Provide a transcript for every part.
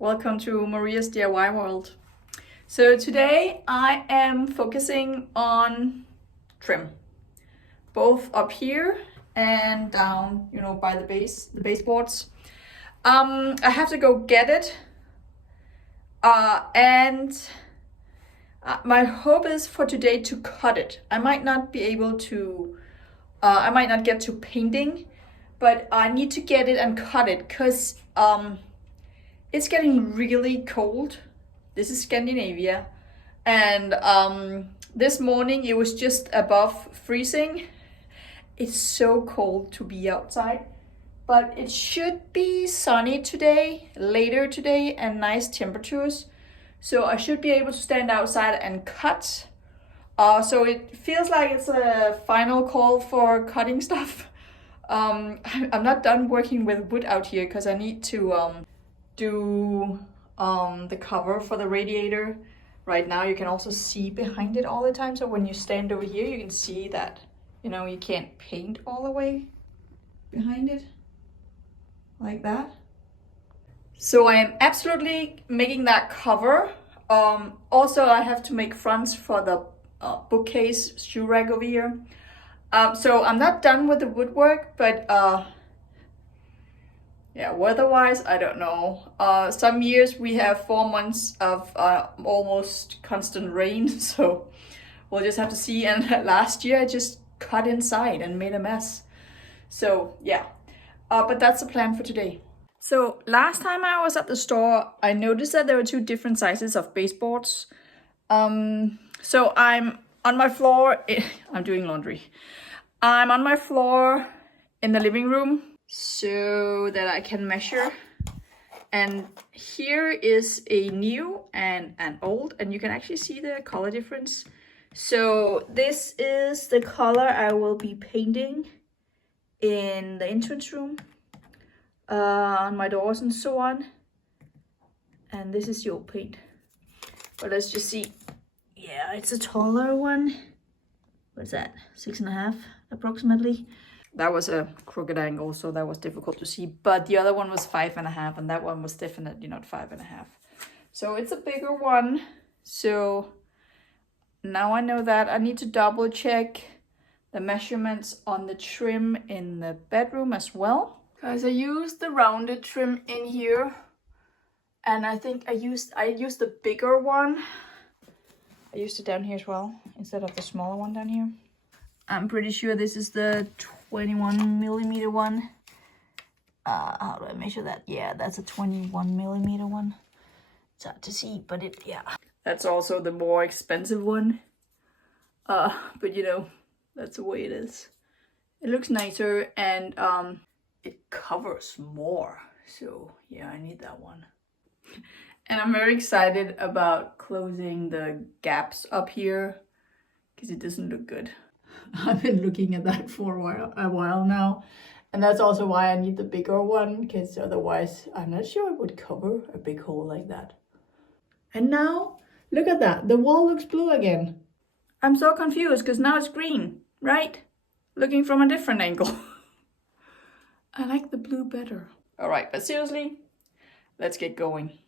Welcome to Maria's DIY world. So today I am focusing on trim, both up here and down, by the baseboards. I have to go get it. And my hope is for today to cut it. I might not be able to, I might not get to painting, but I need to get it and cut it because it's getting really cold. This is Scandinavia. And this morning it was just above freezing. It's so cold to be outside. But it should be sunny today, later today, and nice temperatures. So I should be able to stand outside and cut. So it feels like it's a final call for cutting stuff. I'm not done working with wood out here because I need to do the cover for the radiator. Right now you can also see behind it all the time. So when you stand over here, you can see that, you can't paint all the way behind it. Like that. So I am absolutely making that cover. Also, I have to make fronts for the bookcase shoe rack over here. So I'm not done with the woodwork, but yeah, weather-wise, I don't know. Some years we have 4 months of almost constant rain, so we'll just have to see. And last year I just cut inside and made a mess. So yeah. But that's the plan for today. So last time I was at the store, I noticed that there were 2 different sizes of baseboards. So I'm on my floor. I'm doing laundry. I'm on my floor in the living room so that I can measure. And here is a new and an old, and you can actually see the color difference. So this is the color I will be painting in the entrance room, on my doors and so on. And this is the old paint. But let's just see. Yeah, it's a taller one. What's that? 6.5 approximately. That was a crooked angle, so that was difficult to see. But the other one was 5.5, and that one was definitely not 5.5. So it's a bigger one. So now I know that. I need to double check the measurements on the trim in the bedroom as well. Because I used the rounded trim in here. And I think I used the bigger one. I used it down here as well, instead of the smaller one down here. I'm pretty sure this is the 21mm one. How do I measure that? Yeah, that's a 21mm one. It's hard to see, but yeah. That's also the more expensive one. But that's the way it is. It looks nicer and it covers more. So yeah, I need that one. And I'm very excited about closing the gaps up here because it doesn't look good. I've been looking at that for a while now. And that's also why I need the bigger one, because otherwise I'm not sure it would cover a big hole like that. And now, look at that. The wall looks blue again. I'm so confused because now it's green, right? Looking from a different angle. I like the blue better. All right, but seriously, let's get going.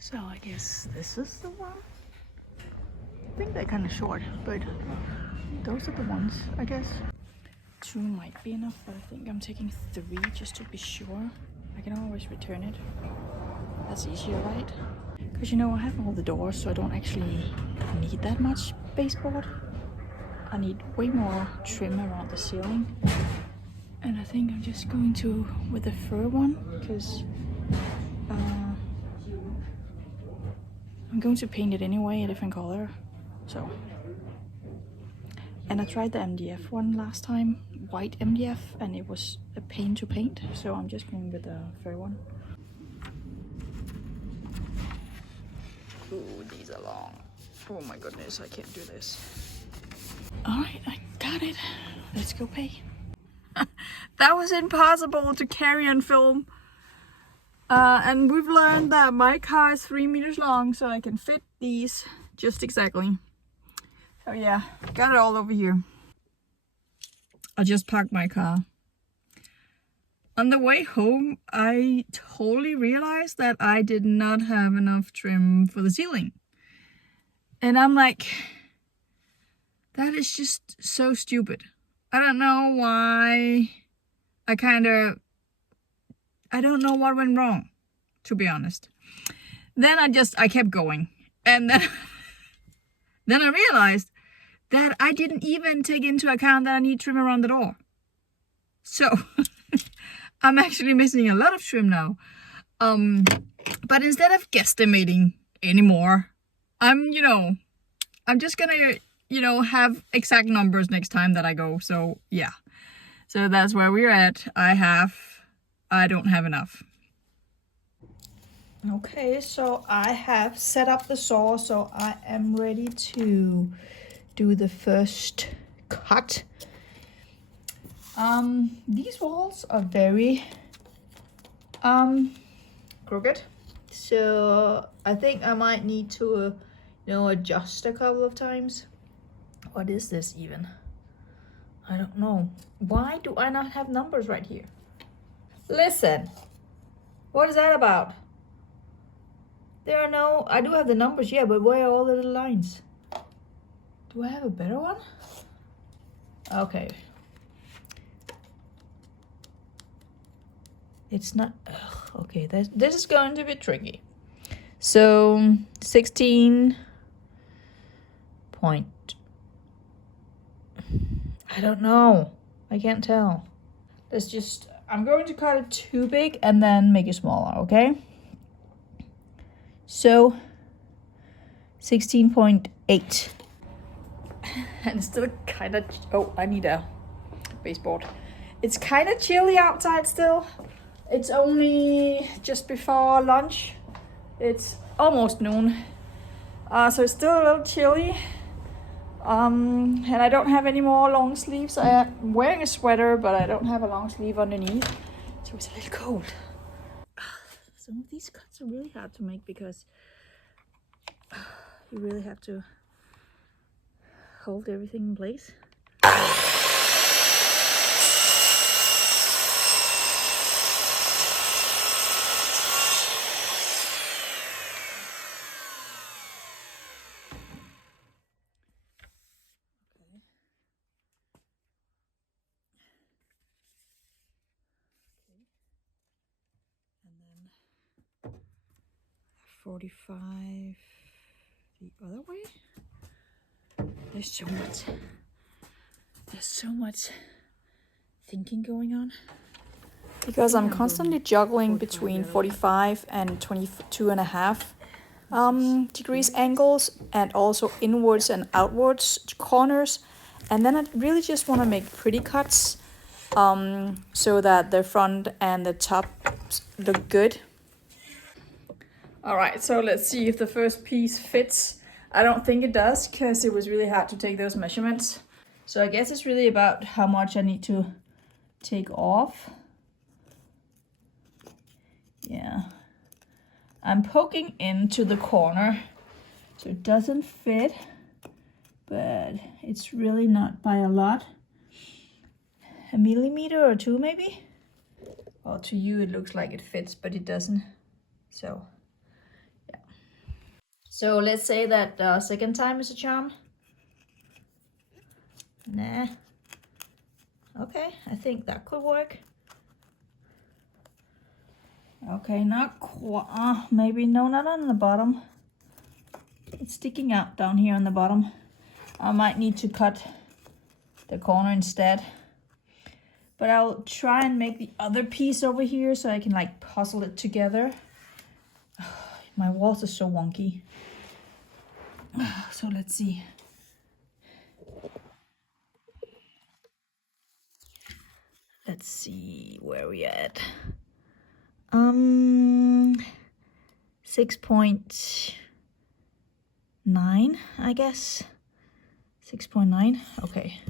So I guess this is the one. I think they're kind of short, but those are the ones, I guess. 2 might be enough, but I think I'm taking 3 just to be sure. I can always return it. That's easier, right? Because I have all the doors, so I don't actually need that much baseboard. I need way more trim around the ceiling. And I think I'm just going to with the fur one, because I'm going to paint it anyway, a different color. So, and I tried the MDF one last time, white MDF, and it was a pain to paint. So I'm just going with the fur one. Ooh, these are long. Oh my goodness, I can't do this. All right, I got it. Let's go pay. That was impossible to carry and film. And we've learned that my car is 3 meters long, so I can fit these just exactly. So yeah, got it all over here. I just parked my car. On the way home, I totally realized that I did not have enough trim for the ceiling. And I'm like, that is just so stupid. I don't know why. I don't know what went wrong, to be honest. Then I kept going. And then, then I realized that I didn't even take into account that I need trim around the door. So I'm actually missing a lot of trim now. But instead of guesstimating anymore, I'm just gonna, have exact numbers next time that I go. So yeah. So that's where we're at. I don't have enough. Okay, so I have set up the saw, so I am ready to do the first cut. These walls are very crooked, so I think I might need to adjust a couple of times. What is this even? I don't know. Why do I not have numbers right here? Listen, what is that about? There are no, I do have the numbers, yeah, but where are all the little lines? Do I have a better one? Okay. It's not, okay, this is going to be tricky. So 16 point, I don't know. I can't tell. I'm going to cut it too big and then make it smaller, okay? So 16.8. And still kind of, I need a baseboard. It's kind of chilly outside still. It's only just before lunch. It's almost noon. So it's still a little chilly. And I don't have any more long sleeves. I'm wearing a sweater, but I don't have a long sleeve underneath. So it's a little cold. Some of these cuts are really hard to make because you really have to hold everything in place. And then 45 the other way. There's so much thinking going on. Because I'm constantly juggling between 45 and 22.5 degrees angles, and also inwards and outwards corners. And then I really just want to make pretty cuts so that the front and the top look good. Alright, so let's see if the first piece fits. I don't think it does because it was really hard to take those measurements. So I guess it's really about how much I need to take off. Yeah. I'm poking into the corner so it doesn't fit, but it's really not by a lot. A millimeter or two maybe? Well, to you it looks like it fits, but it doesn't. So, yeah. So let's say that second time is a charm. Nah. Okay, I think that could work. Okay, not quite. Maybe no, not on the bottom. It's sticking out down here on the bottom. I might need to cut the corner instead. But I'll try and make the other piece over here so I can like puzzle it together. My walls are so wonky. So let's see. Let's see where we at. 6.9, I guess. 6.9, okay.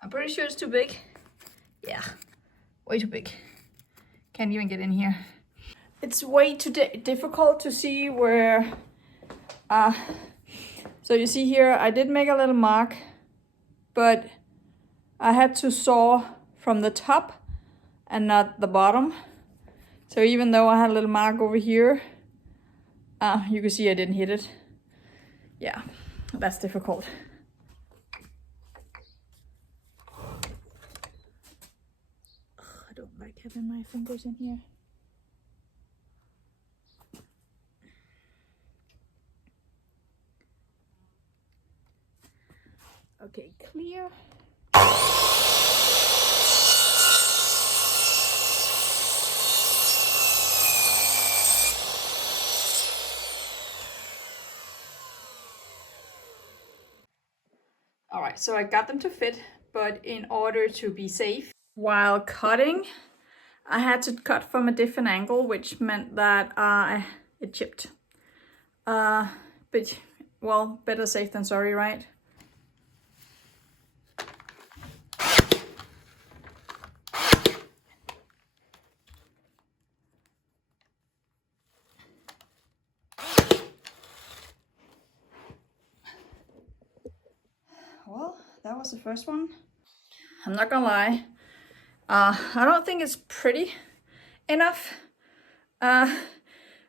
I'm pretty sure it's too big. Yeah, way too big. Can't even get in here. It's way too difficult to see where... So you see here, I did make a little mark, but I had to saw from the top and not the bottom. So even though I had a little mark over here, you can see I didn't hit it. Yeah, that's difficult. I don't like having my fingers in here. Okay, clear. All right, so I got them to fit, but in order to be safe while cutting, I had to cut from a different angle, which meant that it chipped. But, well, better safe than sorry, right? Well, that was the first one. I'm not gonna lie. I don't think it's pretty enough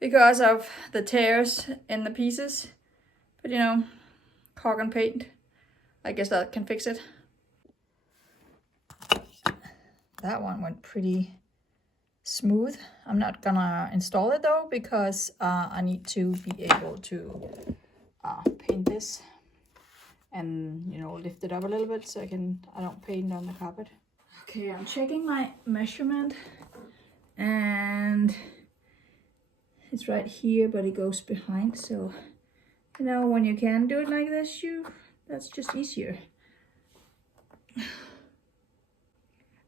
because of the tears in the pieces. But you know, caulk and paint, I guess that can fix it. That one went pretty smooth. I'm not gonna install it though because I need to be able to paint this and, you know, lift it up a little bit so I don't paint on the carpet. Okay, I'm checking my measurement and it's right here, but it goes behind. So, you know, when you can do it like this, that's just easier.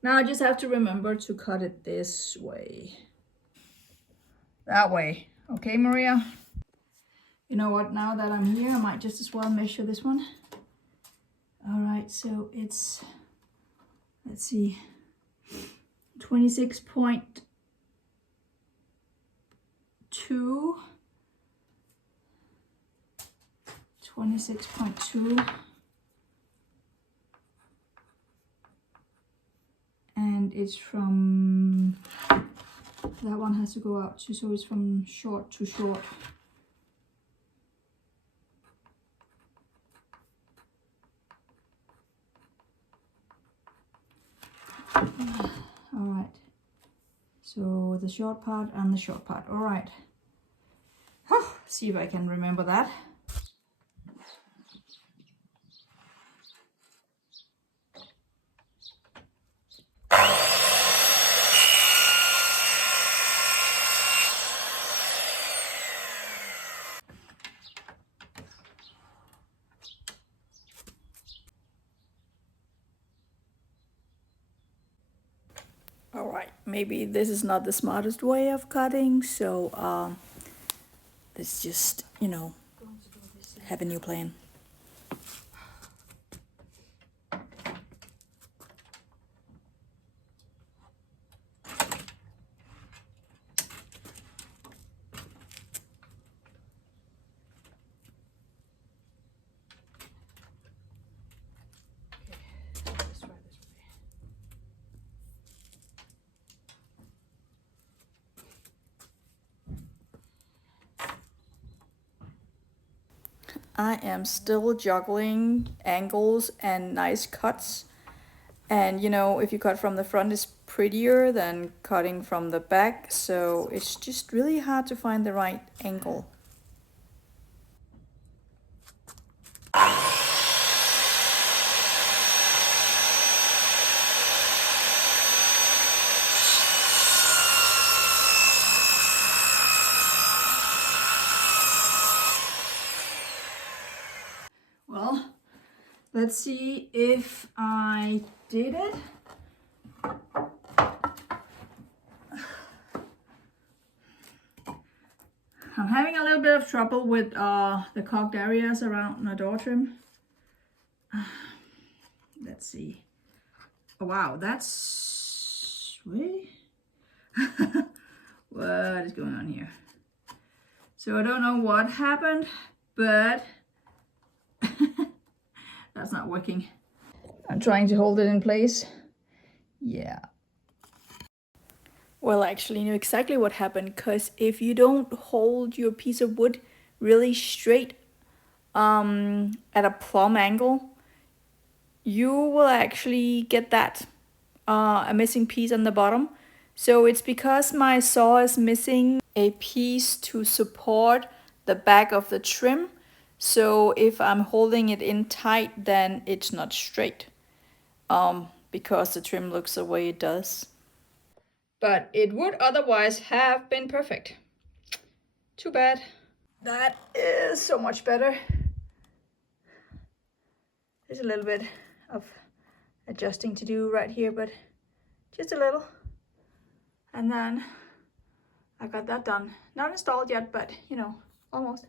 Now I just have to remember to cut it this way. That way. Okay, Maria? You know what, now that I'm here, I might just as well measure this one. All right, so it's, let's see, 26.2. 26.2. And it's from, that one has to go out too, so it's from short to short. All right, so the short part and the short part. All right, see if I can remember that. All right, maybe this is not the smartest way of cutting, so let's just, you know, have a new plan. I am still juggling angles and nice cuts. And you know, if you cut from the front, it's prettier than cutting from the back. So it's just really hard to find the right angle. Well, let's see if I did it. I'm having a little bit of trouble with the cocked areas around my door trim. Let's see. Oh, wow, that's... Wait. What is going on here? So I don't know what happened, but that's not working. I'm trying to hold it in place. Yeah. Well, I actually know exactly what happened, because if you don't hold your piece of wood really straight at a plumb angle, you will actually get that a missing piece on the bottom. So it's because my saw is missing a piece to support the back of the trim. So if I'm holding it in tight, then it's not straight, because the trim looks the way it does. But it would otherwise have been perfect. Too bad. That is so much better. There's a little bit of adjusting to do right here, but just a little. And then I got that done. Not installed yet, but you know, almost.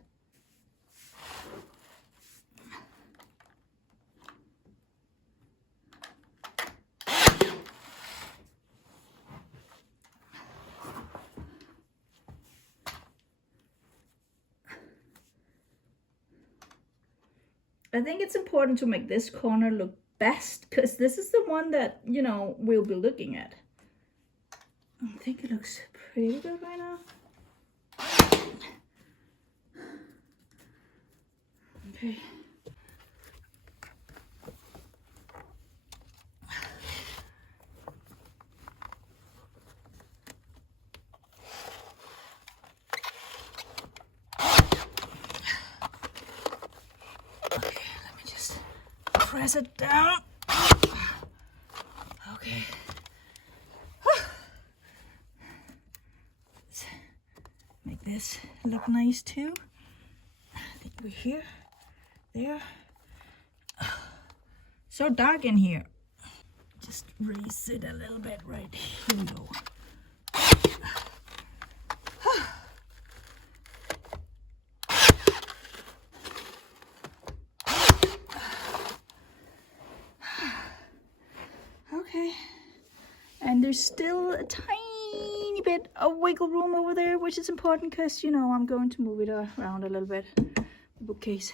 I think it's important to make this corner look best, because this is the one that, you know, we'll be looking at. I think it looks pretty good right now. Okay. Okay, let me just press it down. Okay. Let's make this look nice too. I think we're here, there. So dark in here. Just raise it a little bit right here. We go. Okay. And there's still a tiny bit of wiggle room over there, which is important because, you know, I'm going to move it around a little bit, the bookcase.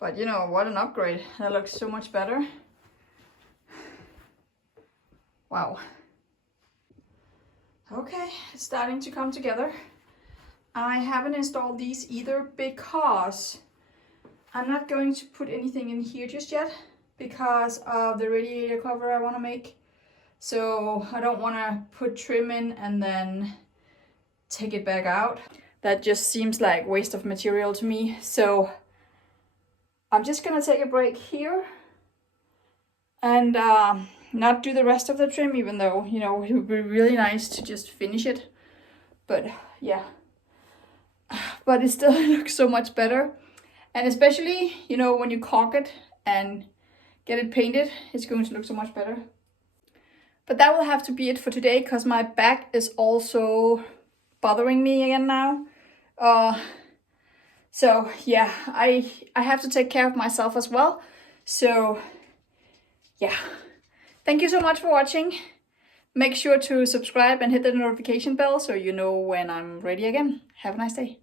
But, you know, what an upgrade. That looks so much better. Wow. Okay, it's starting to come together. I haven't installed these either because I'm not going to put anything in here just yet because of the radiator cover I want to make. So I don't want to put trim in and then take it back out. That just seems like waste of material to me. So I'm just gonna take a break here and not do the rest of the trim, even though, you know, it would be really nice to just finish it. But yeah, but it still looks so much better. And especially, you know, when you caulk it and get it painted, it's going to look so much better. But that will have to be it for today, because my back is also bothering me again now. So yeah, I have to take care of myself as well. So yeah, thank you so much for watching. Make sure to subscribe and hit the notification bell so you know when I'm ready again. Have a nice day.